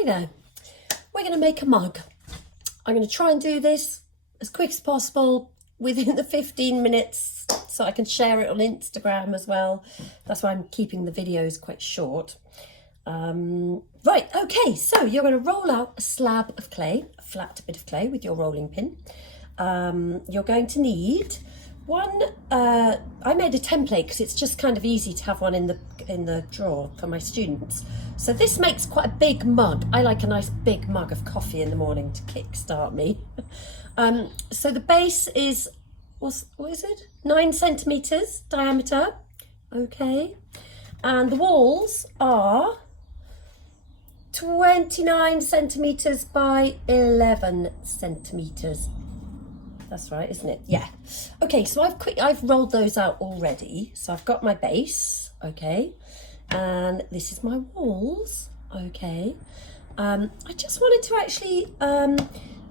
Hi there. We're going to make a mug. I'm going to try and do this as quick as possible within the 15 minutes so I can share it on Instagram as well. That's why I'm keeping the videos quite short. Right, okay, so you're going to roll out a slab of clay, a flat bit of clay with your rolling pin. You're going to need one, I made a template because it's just kind of easy to have one in the drawer for my students. So this makes quite a big mug. I like a nice big mug of coffee in the morning to kickstart me. So the base is, what is it? 9 centimeters diameter. Okay. And the walls are 29 centimeters by 11 centimeters. That's right, isn't it? Yeah. Okay, so I've rolled those out already. So I've got my base, okay, and this is my walls, okay. I just wanted to actually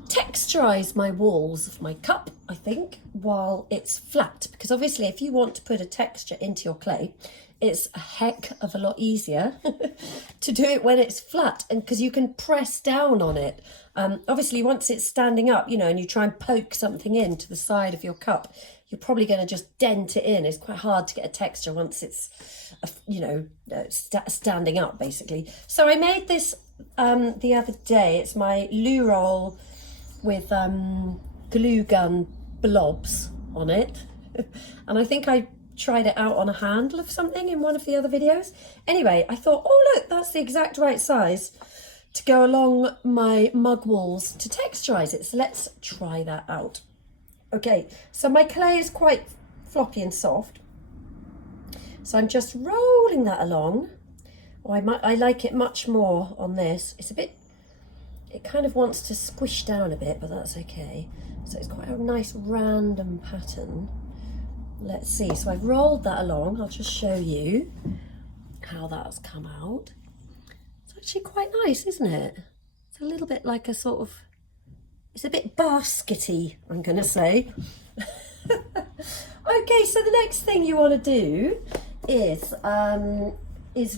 texturize my walls of my cup, I think, while it's flat, because obviously if you want to put a texture into your clay, it's a heck of a lot easier to do it when it's flat, and because you can press down on it. Obviously once it's standing up, you know, and you try and poke something into the side of your cup, you're probably going to just dent it in. It's quite hard to get a texture once it's, you know, standing up basically. So I made this the other day. It's my loo roll with glue gun blobs on it. And I think I tried it out on a handle of something in one of the other videos. Anyway, I thought, oh look, that's the exact right size to go along my mug walls to texturize it. So let's try that out. Okay, so my clay is quite floppy and soft. So I'm just rolling that along. Oh, I like it much more on this. It's a bit, it kind of wants to squish down a bit, but that's okay. So it's quite a nice random pattern. Let's see, so I've rolled that along. I'll just show you how that's come out. It's actually quite nice, isn't it? It's a little bit like a sort of, it's a bit baskety, I'm gonna say. Okay, so the next thing you want to do is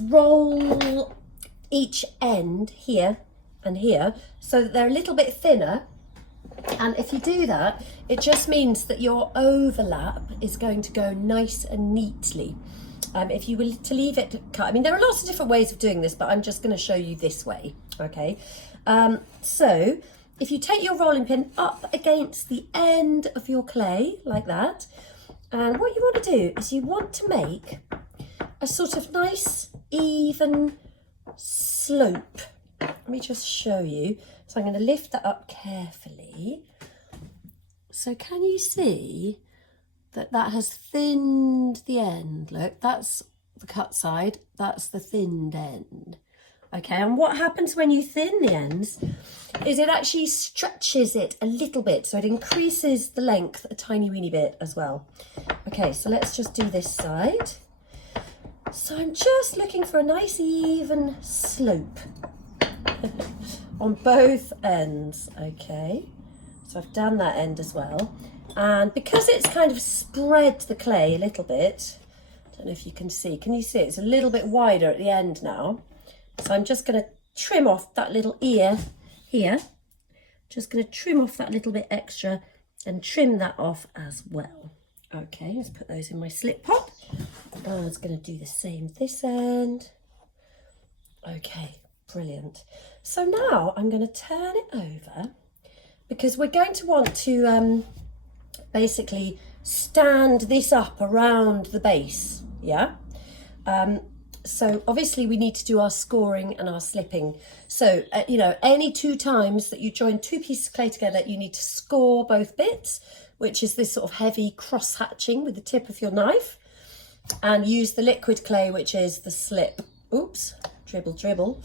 roll each end here and here so that they're a little bit thinner. And if you do that, it just means that your overlap is going to go nice and neatly. If you were to leave it cut, I mean, there are lots of different ways of doing this, but I'm just going to show you this way, okay? So if you take your rolling pin up against the end of your clay, like that, and what you want to do is you want to make a sort of nice, even slope. Let me just show you. So I'm going to lift that up carefully. So can you see that that has thinned the end? Look, that's the cut side, that's the thinned end. Okay, and what happens when you thin the ends is it actually stretches it a little bit, so it increases the length a tiny weeny bit as well. Okay, so let's just do this side. So I'm just looking for a nice even slope on both ends. Okay, so I've done that end as well, and because it's kind of spread the clay a little bit, I don't know if you can see, you see it's a little bit wider at the end now, so I'm just going to trim off that little ear here, just going to trim off that little bit extra and trim that off as well. Okay, let's put those in my slip pot. I was going to do the same this end. Okay, brilliant. So now I'm going to turn it over because we're going to want to basically stand this up around the base, yeah? So obviously we need to do our scoring and our slipping. So, you know, any 2 times that you join 2 pieces of clay together, you need to score both bits, which is this sort of heavy cross hatching with the tip of your knife, and use the liquid clay, which is the slip. Oops, dribble, dribble.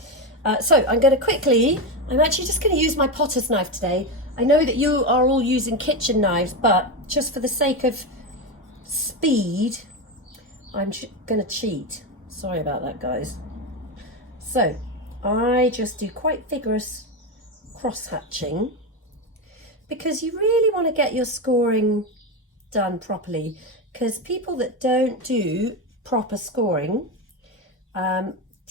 So I'm going to quickly, I'm actually just going to use my potter's knife today. I know that you are all using kitchen knives, but just for the sake of speed, I'm going to cheat. Sorry about that, guys. So I just do quite vigorous cross hatching because you really want to get your scoring done properly, because people that don't do proper scoring,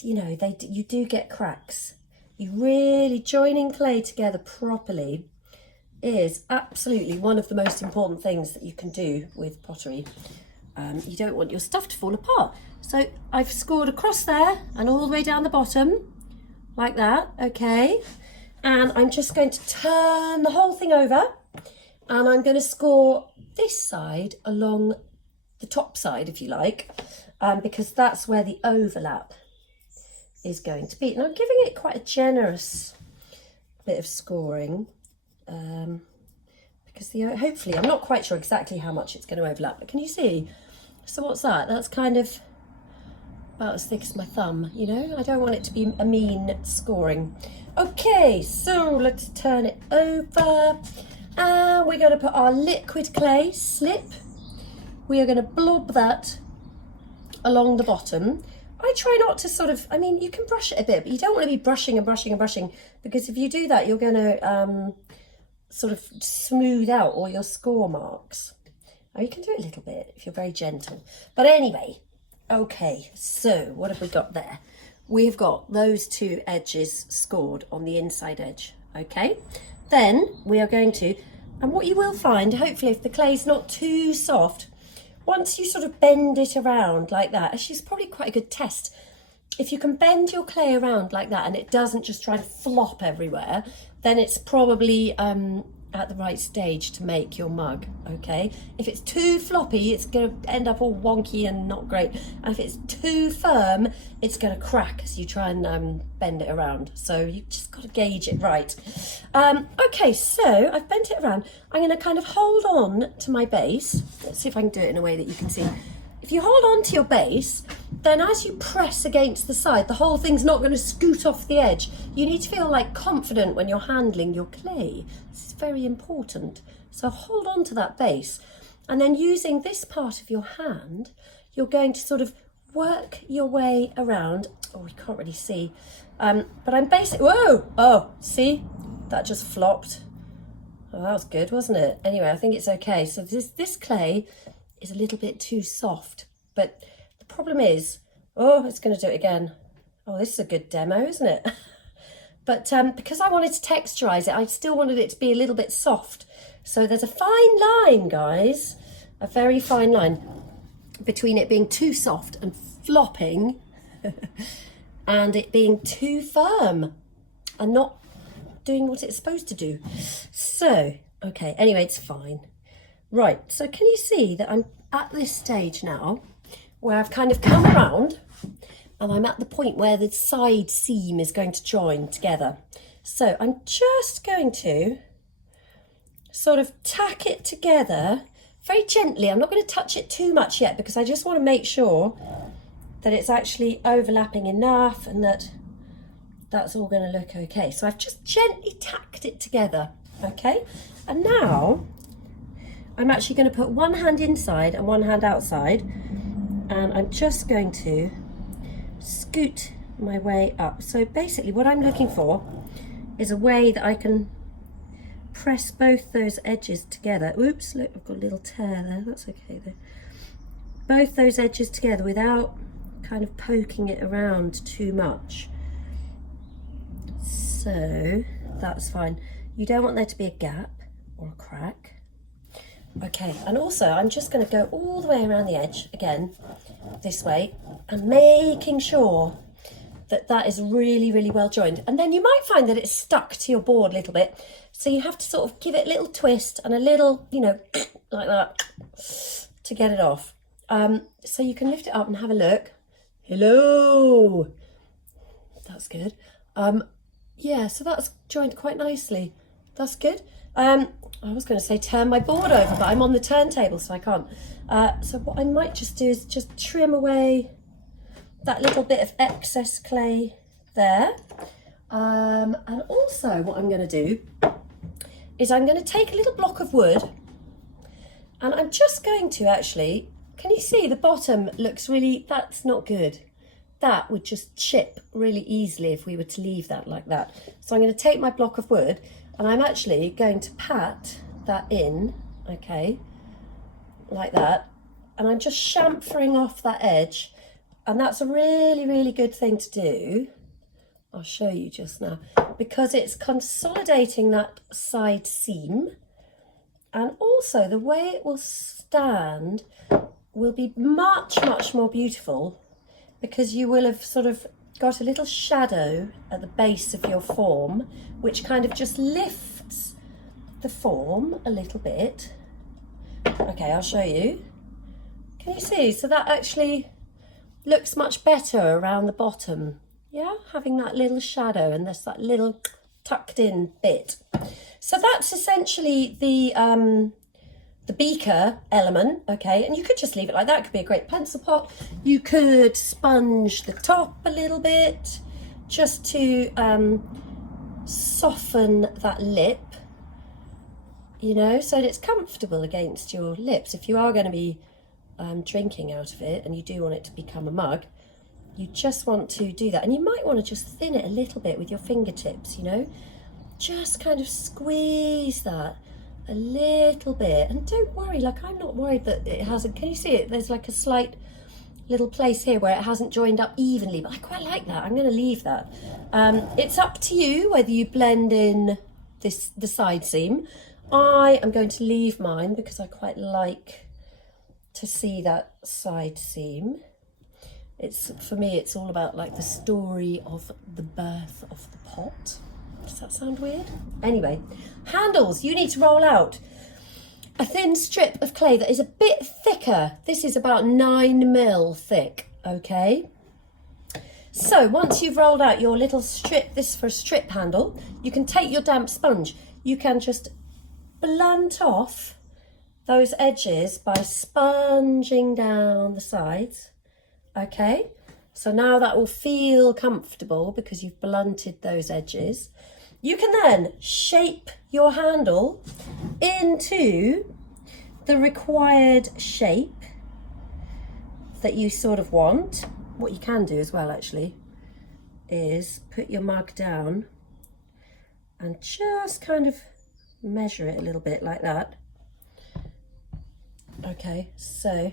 you know, you do get cracks You really joining clay together properly is absolutely one of the most important things that you can do with pottery. You don't want your stuff to fall apart. So I've scored across there and all the way down the bottom, like that, okay? And I'm just going to turn the whole thing over, and I'm going to score this side along the top side, if you like, because that's where the overlap is going to be. And I'm giving it quite a generous bit of scoring, because hopefully, I'm not quite sure exactly how much it's going to overlap, but can you see? So what's that? That's kind of about as thick as my thumb, you know? I don't want it to be a mean scoring. Okay, so let's turn it over, and we're going to put our liquid clay slip. We are going to blob that along the bottom. I try not to sort of, I mean, you can brush it a bit, but you don't want to be brushing and brushing and brushing, because if you do that, you're going to sort of smooth out all your score marks. Or you can do it a little bit if you're very gentle. But anyway, okay, so what have we got there? We've got those two edges scored on the inside edge, okay? Then we are going to, and what you will find, hopefully if the clay's not too soft, once you sort of bend it around like that, actually it's probably quite a good test. If you can bend your clay around like that and it doesn't just try to flop everywhere, then it's probably at the right stage to make your mug, okay? If it's too floppy, it's going to end up all wonky and not great. And if it's too firm, it's going to crack as you try and bend it around. So you just got to gauge it right. Okay, so I've bent it around. I'm going to kind of hold on to my base. Let's see if I can do it in a way that you can see. If you hold on to your base, then as you press against the side, the whole thing's not going to scoot off the edge. You need to feel like confident when you're handling your clay. This is very important. So hold on to that base. And then using this part of your hand, you're going to sort of work your way around. Oh, we can't really see. But I'm basically, whoa, oh, see? That just flopped. Oh, that was good, wasn't it? Anyway, I think it's okay. So this clay is a little bit too soft, but the problem is, oh, it's going to do it again. Oh, this is a good demo, isn't it? But because I wanted to texturize it, I still wanted it to be a little bit soft. So there's a fine line, guys, a very fine line between it being too soft and flopping and it being too firm and not doing what it's supposed to do. So, okay, anyway, it's fine. Right, so can you see that I'm at this stage now where I've kind of come around and I'm at the point where the side seam is going to join together. So I'm just going to sort of tack it together very gently. I'm not going to touch it too much yet because I just want to make sure that it's actually overlapping enough and that that's all going to look okay. So I've just gently tacked it together, okay? And now I'm actually going to put one hand inside and one hand outside, and I'm just going to scoot my way up. So basically what I'm looking for is a way that I can press both those edges together. Oops, look, I've got a little tear there. That's okay though. Both those edges together without kind of poking it around too much. So that's fine. You don't want there to be a gap or a crack. Okay, and also I'm just going to go all the way around the edge again, this way, and making sure that that is really, really well joined. And then you might find that it's stuck to your board a little bit. So you have to sort of give it a little twist and a little, you know, like that to get it off. So you can lift it up and have a look. Hello. That's good. Yeah, so that's joined quite nicely. That's good. I was going to say turn my board over, but I'm on the turntable, so I can't. So what I might just do is just trim away that little bit of excess clay there. And also what I'm going to do is I'm going to take a little block of wood and I'm just going to actually, can you see the bottom looks really, that's not good. That would just chip really easily if we were to leave that like that. So I'm going to take my block of wood and I'm actually going to pat that in, okay, like that. And I'm just chamfering off that edge. And that's a really, really good thing to do. I'll show you just now, because it's consolidating that side seam, and also the way it will stand will be much, much more beautiful, because you will have sort of got a little shadow at the base of your form, which kind of just lifts the form a little bit. Okay, I'll show you. Can you see? So that actually looks much better around the bottom. Yeah, having that little shadow and there's that little tucked in bit. So that's essentially the beaker element, okay, and you could just leave it like that. It could be a great pencil pot. You could sponge the top a little bit just to soften that lip, you know, so that it's comfortable against your lips. If you are going to be drinking out of it and you do want it to become a mug, you just want to do that. And you might want to just thin it a little bit with your fingertips, you know, just kind of squeeze that a little bit. And don't worry, like, I'm not worried that it hasn't, can you see it? There's like a slight little place here where it hasn't joined up evenly, but I quite like that. I'm going to leave that. It's up to you whether you blend in the side seam. I am going to leave mine because I quite like to see that side seam. It's, for me, it's all about like the story of the birth of the pot. Does that sound weird? Anyway, handles, you need to roll out a thin strip of clay that is a bit thicker. This is about 9mm thick, okay? So once you've rolled out your little strip, this is for a strip handle, you can take your damp sponge. You can just blunt off those edges by sponging down the sides, okay? So now that will feel comfortable because you've blunted those edges. You can then shape your handle into the required shape that you sort of want. What you can do as well, actually, is put your mug down and just kind of measure it a little bit like that. Okay, so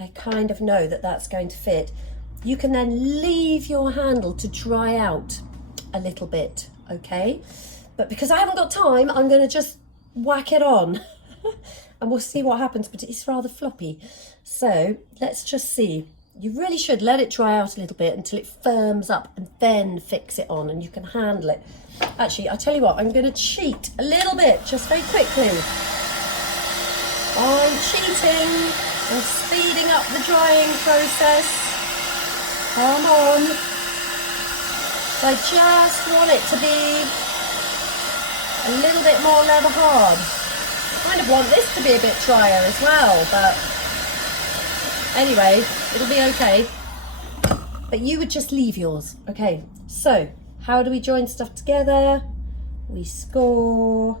I kind of know that that's going to fit. You can then leave your handle to dry out a little bit, okay? But because I haven't got time, I'm going to just whack it on and we'll see what happens, but it's rather floppy. So let's just see. You really should let it dry out a little bit until it firms up and then fix it on and you can handle it. Actually, I'll tell you what, I'm going to cheat a little bit, just very quickly. I'm cheating and speeding up the drying process. Come on. So I just want it to be a little bit more leather hard. I kind of want this to be a bit drier as well, but anyway, it'll be okay. But you would just leave yours. Okay, so how do we join stuff together? We score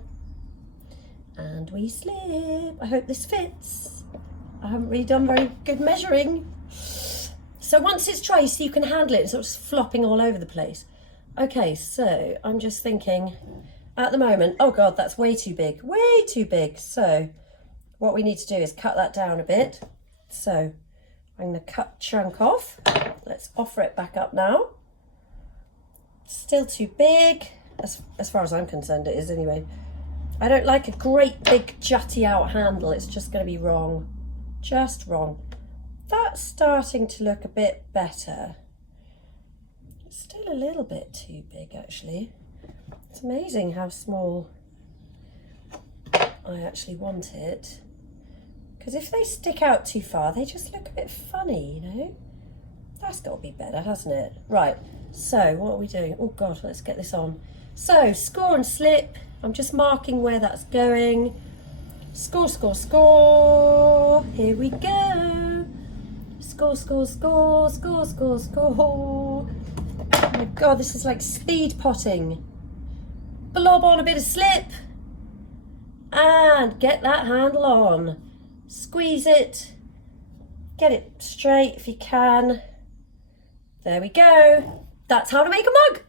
and we slip. I hope this fits. I haven't really done very good measuring. So once it's dry, so you can handle it, it's sort of flopping all over the place. Okay, so I'm just thinking at the moment, oh God, that's way too big, way too big. So what we need to do is cut that down a bit. So I'm going to cut chunk off. Let's offer it back up now. Still too big, as far as I'm concerned it is anyway. I don't like a great big jutty out handle, it's just going to be wrong. Just wrong. That's starting to look a bit better. It's still a little bit too big actually. It's amazing how small I actually want it. Because if they stick out too far, they just look a bit funny, you know? That's got to be better, hasn't it? Right, so what are we doing? Oh God, let's get this on. So, score and slip. I'm just marking where that's going. Score, score, score. Here we go. Score, score, score, score, score, score. Oh my God, this is like speed potting. Blob on a bit of slip. And get that handle on. Squeeze it. Get it straight if you can. There we go. That's how to make a mug.